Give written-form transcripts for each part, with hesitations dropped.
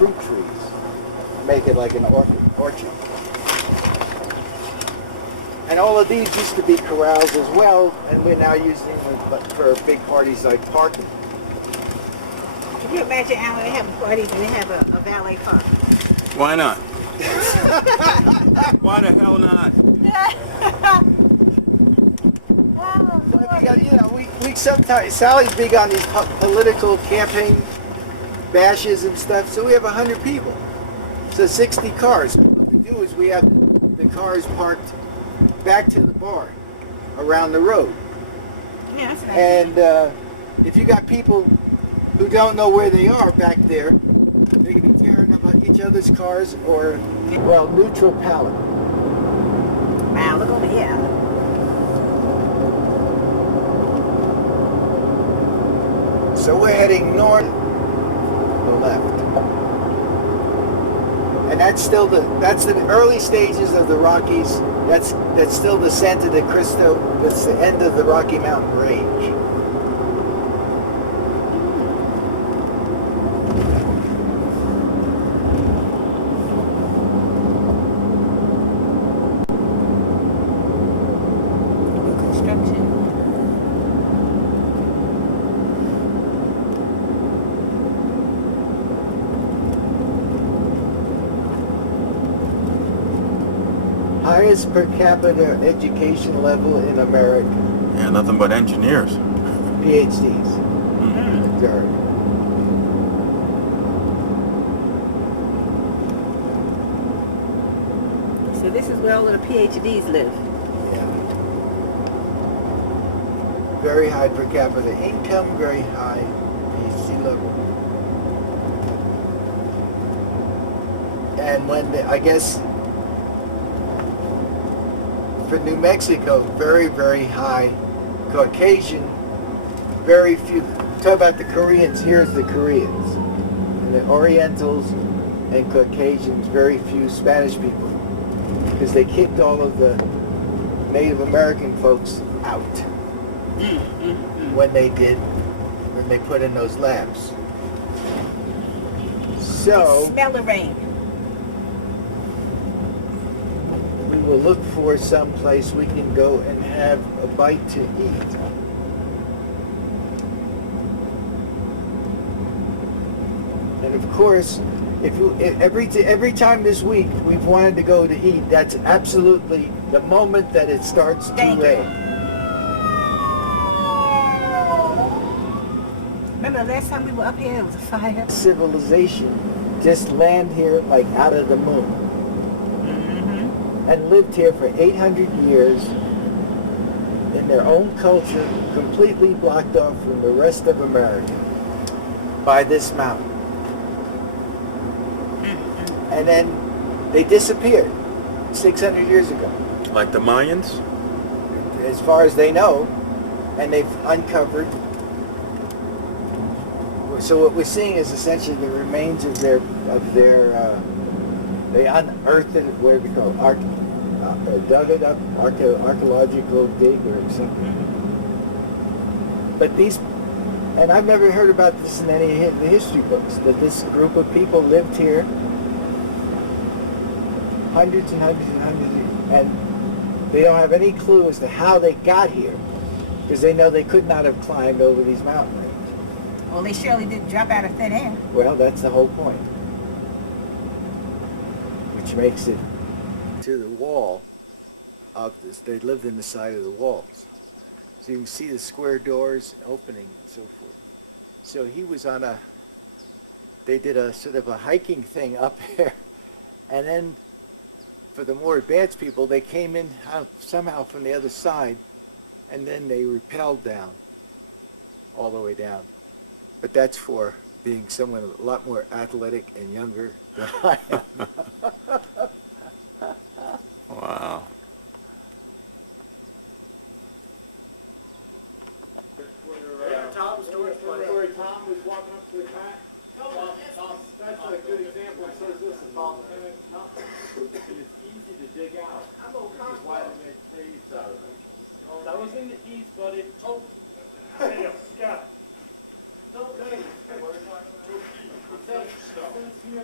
fruit trees, make it like an orchard. And all of these used to be corrals as well, and we're now using them for big parties like parking. Can you imagine, Alan, they have parties and they have a valet park? Why not? Why the hell not? We sometimes, Sally's big on these political campaign bashes and stuff, so we have 100 people. So 60 cars. What we do is we have the cars parked back to the bar around the road. Yeah, that's nice. And if you got people who don't know where they are back there, they can be tearing up each other's cars or, well, neutral palette. Wow, look over here. So we're heading north, the left. And that's still the early stages of the Rockies. That's still the Santa de Cristo. That's the end of the Rocky Mountain Range. New construction. Highest per capita education level in America. Yeah, nothing but engineers. PhDs. Majority. So this is where all of the PhDs live. Yeah. Very high per capita income, very high PhD level. And when I guess for New Mexico, very, very high Caucasian, very few. Talk about the Koreans, here's the Koreans. And the Orientals and Caucasians, very few Spanish people. Because they kicked all of the Native American folks out when they put in those labs. So Smell the rain. we will look for some place we can go and have a bite to eat. And of course, every time this week we've wanted to go to eat, that's absolutely the moment that it starts to Thank you. rain. Remember the last time we were up here, it was a fire. Civilization just land here like out of the moon and lived here for 800 years in their own culture, completely blocked off from the rest of America by this mountain. And then they disappeared 600 years ago, Like the Mayans? as far as they know, and they've uncovered. So what we're seeing is essentially the remains of their they unearthed it, what do we call it? Dug it up, archaeological dig or something. But these, and I've never heard about this in any of the history books, that this group of people lived here hundreds and hundreds and hundreds of years, and they don't have any clue as to how they got here, because they know they could not have climbed over these mountain ranges. Well, they surely didn't drop out of thin air. Well, that's the whole point. Which makes it to the wall of this. They lived in the side of the walls. So you can see the square doors opening and so forth. So he was on they did a sort of a hiking thing up there. And then for the more advanced people, they came in somehow from the other side, and then they rappelled down, all the way down. But that's for being someone a lot more athletic and younger than I am. Wow. Where Tom was walking up to the cat. That's a good example. So is this. And it's easy to dig out. Which is why they make caves out of it. That was in the east, buddy. Oh. Yeah. Okay. It says here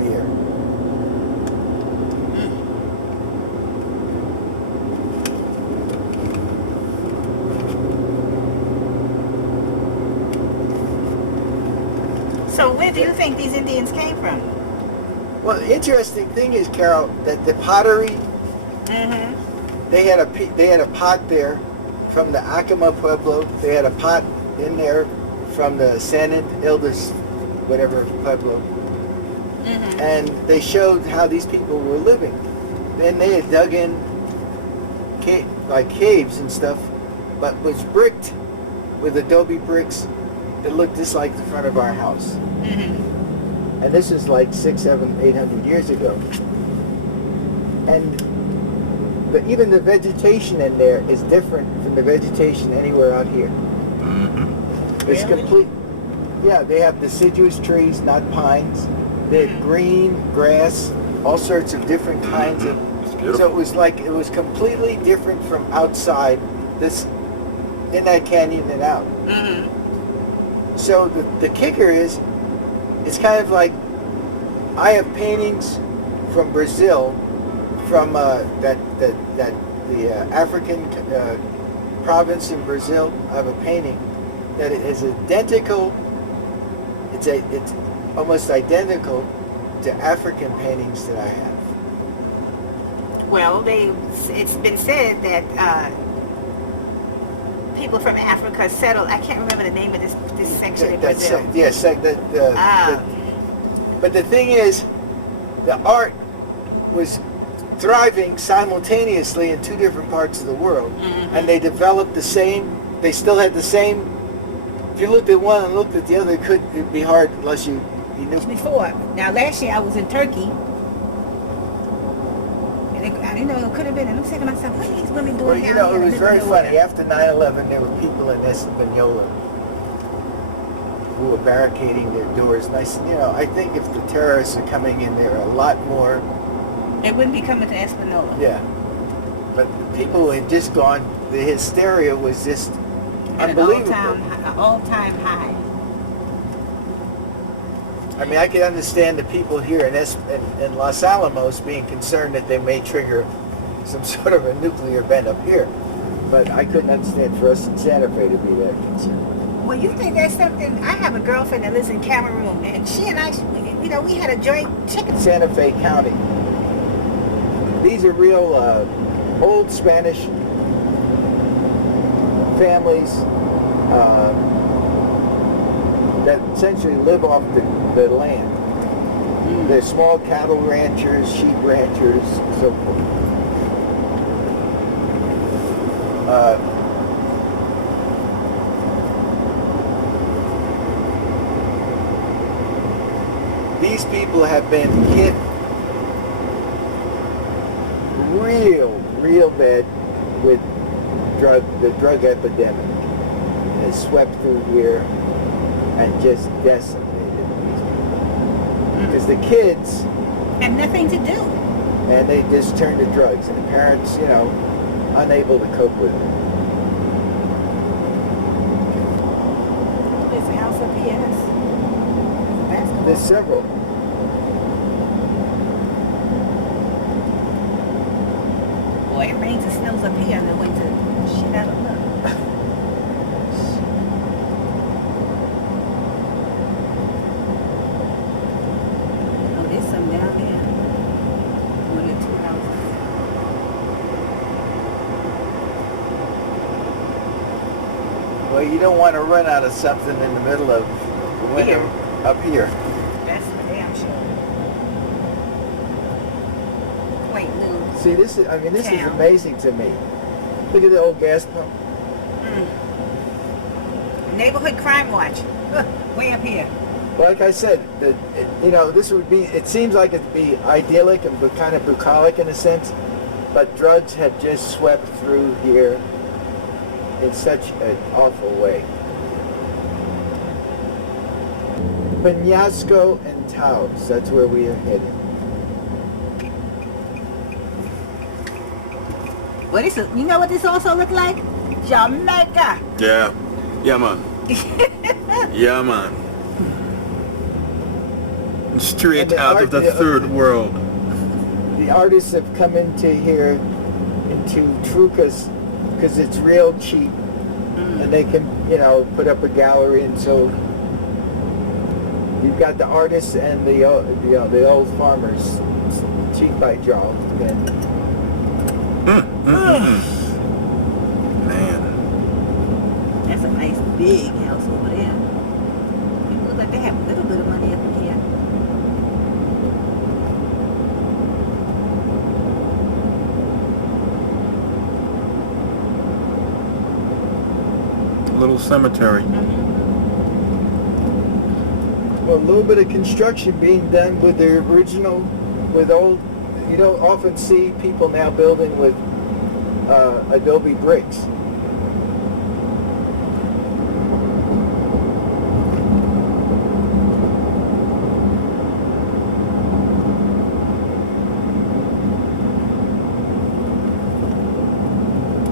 Here. So where do you think these Indians came from? Well, the interesting thing is, Carol, that the pottery, Mm-hmm. they had a pot there from the Acoma Pueblo. They had a pot in there from the San Ildes, whatever Pueblo. Mm-hmm. And they showed how these people were living. Then they had dug in like caves and stuff, but was bricked with adobe bricks that looked just like the front of our house. Mm-hmm. And this is like 600, 700, 800 years ago. And even the vegetation in there is different from the vegetation anywhere out here. Mm-hmm. It's Really? complete. Yeah, they have deciduous trees, not pines. They had green grass, all sorts of different kinds of. It's So beautiful. it was completely different from outside this in that canyon and out. Mm-hmm. So the kicker is, it's kind of like I have paintings from Brazil, from the African province in Brazil. I have a painting that is identical. It's almost identical to African paintings that I have. Well, it's been said that people from Africa settled. I can't remember the name of this section in Brazil. Yes, Ah. but the thing is, the art was thriving simultaneously in two different parts of the world, Mhm. and they developed the same. They still had the same. If you looked at one and looked at the other, it'd be hard unless you knew. Before. Now, last year I was in Turkey. And I didn't know it could have been. And I'm saying to myself, what are these women doing Well, down you know, here it in was the middle very of nowhere? funny. After 9/11, there were people in Espanola who were barricading their doors. And I said, I think if the terrorists are coming in there, a lot more. They wouldn't be coming to Espanola. Yeah. But the people had just gone. The hysteria was just At unbelievable. an all-time high. I mean, I could understand the people here in Los Alamos being concerned that they may trigger some sort of a nuclear event up here. But I couldn't understand for us in Santa Fe to be that concerned. Well, you think that's something? I have a girlfriend that lives in Cameroon, and she and I, we had a joint chicken. Santa Fe County. These are real old Spanish families that essentially live off the land. They're small cattle ranchers, sheep ranchers, so forth. These people have been hit real bad with the drug epidemic. It swept through here and just decimated these people. Because the kids, Had nothing to do. and they just turned to drugs, and the parents, unable to cope with it. There's a house up here. That's basketball. There's several. Boy, it rains and snows up here in the winter. Shit out of luck. Well, you don't want to run out of something in the middle of the winter up here. That's for damn sure. Quaint little. See, this is, I mean, this is Town. amazing to me. Look at the old gas pump. Neighborhood crime watch. Way up here. Like I said, you know, this would be, it seems like it'd be idyllic and kind of bucolic in a sense, but drugs have just swept through here in such an awful way. Penasco and Taos, that's where we are headed. What is it? You know what this also look like? Jamaica. Yeah. Yeah, man. Yeah, man. Straight And the out of the third world. The artists have come into here, into Trucas, because it's real cheap, and they can, you know, put up a gallery, and so you've got the artists and the old farmers, cheap by draw. Man. That's a nice big house over there. It looks like they have a little bit of money up in here. Little cemetery. Well, a little bit of construction being done with the original, with old. You don't often see people now building with adobe bricks.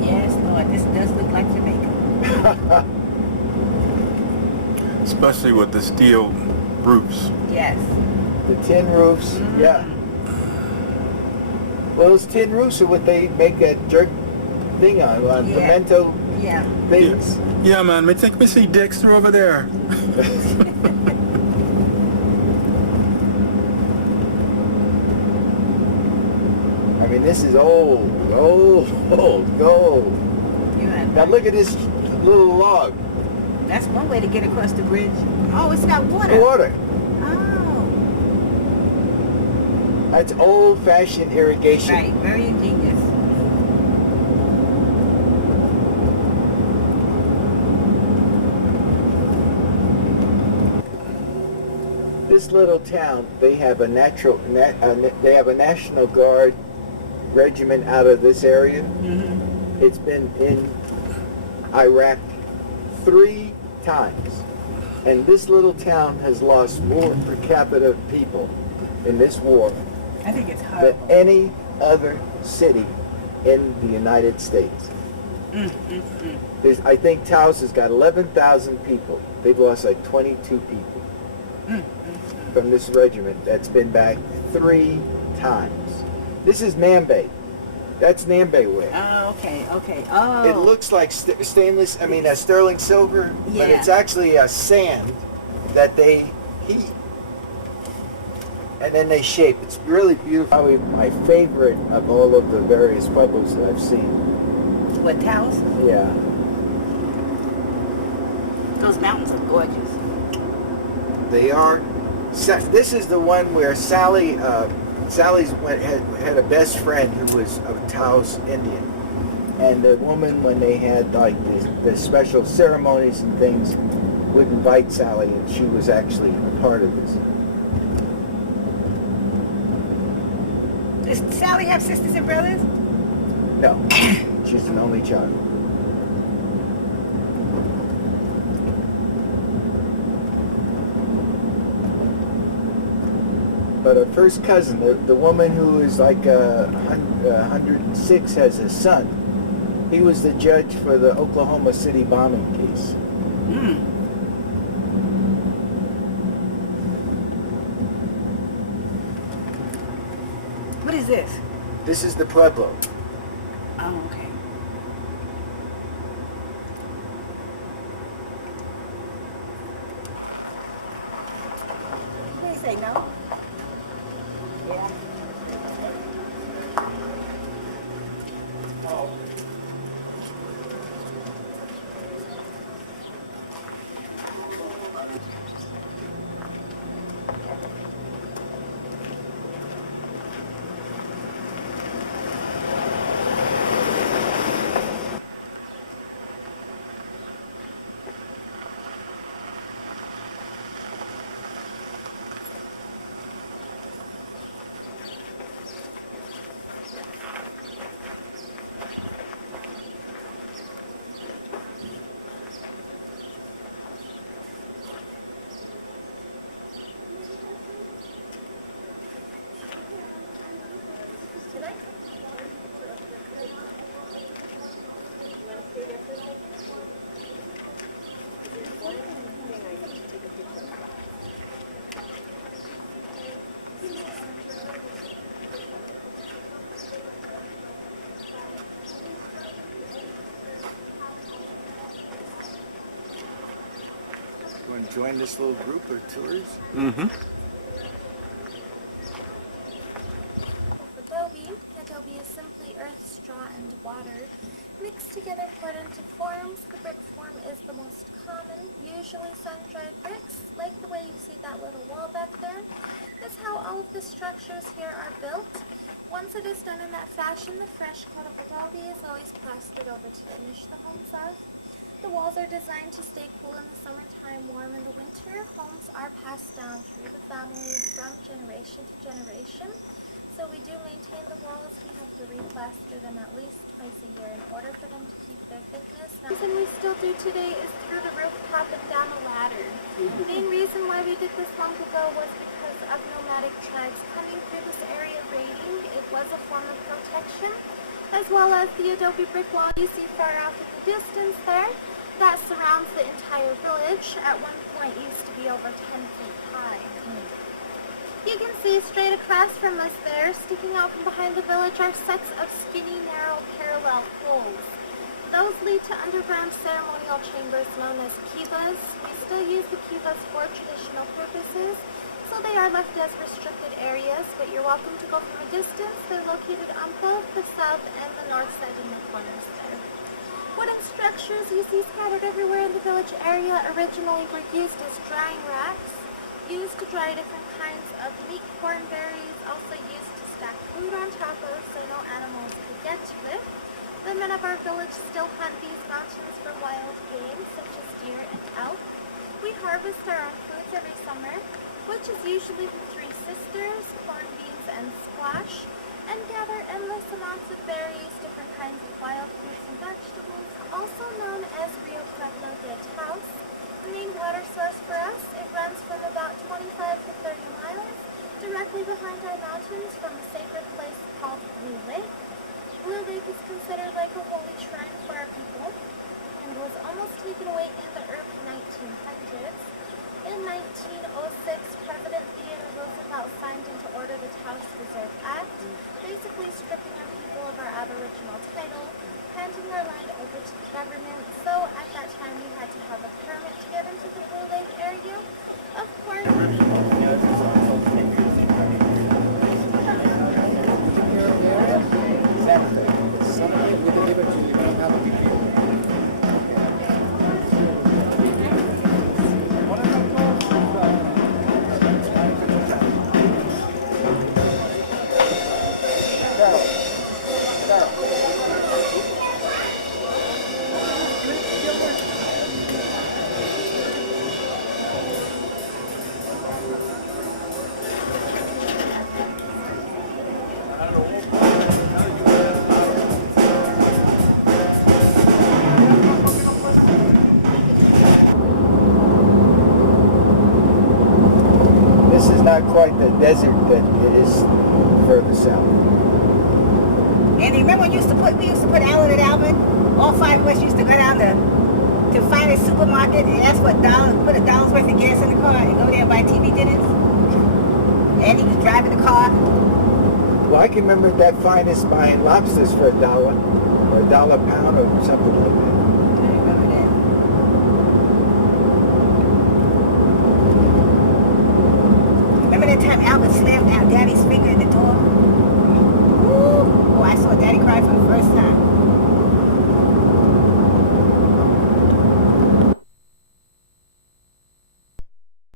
Yes, Lord, this does look like Jamaica. Especially with the steel roofs. Yes. The tin roofs, yeah. Well, those tin roofs are what they make that jerk thing on Yeah. pimento Yeah. things. Yeah, man. Me take me see Dexter over there. I mean, this is old, old, gold. You Now have, look at this little log. that's one way to get across the bridge. Oh, it's got water. Water. Oh. That's old-fashioned irrigation. Right. Very ingenious. This little town, they have a they have a National Guard regiment out of this area. It's been in Iraq 3 times, and this little town has lost more per capita people in this war I think it's than horrible. any other city in the United States. I think Taos has got 11,000 people. They've lost like 22 people from this regiment that's been back 3 times. This is Nambe. That's Nambe way. Oh, okay, okay. Oh. It looks like stainless, I mean, sterling silver, but Yeah. it's actually a sand that they heat. And then they shape. It's really beautiful. Probably my favorite of all of the various pueblos that I've seen. What, Taos? Yeah. Those mountains are gorgeous. They are. This is the one where Sally's had a best friend who was a Taos Indian, and the woman, when they had like the special ceremonies and things, would invite Sally, and she was actually a part of this. Does Sally have sisters and brothers? No, she's an only child. But her first cousin, the woman who is like 106, has a son. He was the judge for the Oklahoma City bombing case. What is this? This is the Pueblo. Oh, okay. What do you say, no? Yeah. Want to join this little group of tours? Mm-hmm. Adobe. Adobe is simply earth, straw, and water mixed together poured into forms. The brick form is the most common, usually sun-dried bricks, like the way you see that little wall back there. That's how all of the structures here are built. Once it is done in that fashion, the fresh coat of adobe is always plastered over to finish the homes off. The walls are designed to stay cool in the summertime, warm in the winter. Homes are passed down through the families from generation to generation. So we do maintain the walls. We have to replaster them at least twice a year in order for them to keep their thickness. Now, something we still do today is through the rooftop and down a ladder. The main reason why we did this long ago was because of nomadic tribes coming through this area raiding. It was a form of protection, as well as the adobe brick wall you see far off in the distance there. That surrounds the entire village. At one point used to be over 10 feet high. You can see straight across from us there, sticking out from behind the village, are sets of skinny, narrow, parallel poles. Those lead to underground ceremonial chambers known as kivas. We still use the kivas for traditional purposes, so they are left as restricted areas, but you're welcome to go from a distance. They're located on both the south and the north side in the corners there. Wooden structures you see scattered everywhere in the village area originally were used as drying racks, used to dry different kinds of meat, corn, berries, also used to stack food on top of so no animals could get to it. The men of our village still hunt these mountains for wild game, such as deer and elk. We harvest our own foods every summer, which is usually the Three Sisters, corn, beans, and squash, and gather endless amounts of berries, different kinds of wild fruits and vegetables, also known as Rio Pueblo de Taos. The main water source for us, it runs from about 25 to 30 miles, directly behind our mountains from a sacred place called Blue Lake. Blue Lake is considered like a holy shrine for our people, and was almost taken away in the early 1900s. In 1906, President Theodore Roosevelt signed into order the Taos Reserve Act, basically stripping our people of our Aboriginal title, handing our land over to the government. So at that time we had to have a permit to get into the Blue Lake area. Of course, Somebody with a liberty, you don't have to be people. This is not quite the desert that it is further south. And remember we used to put Alan and Alvin, all five of us used to go down to find a supermarket and ask put $1 worth of gas in the car and go there and buy TV dinners. And he was driving the car. Well, I can remember that finest buying lobsters for $1 or $1 a pound or something like that. I remember that. Remember that time Alvin slammed out Daddy's finger in the door?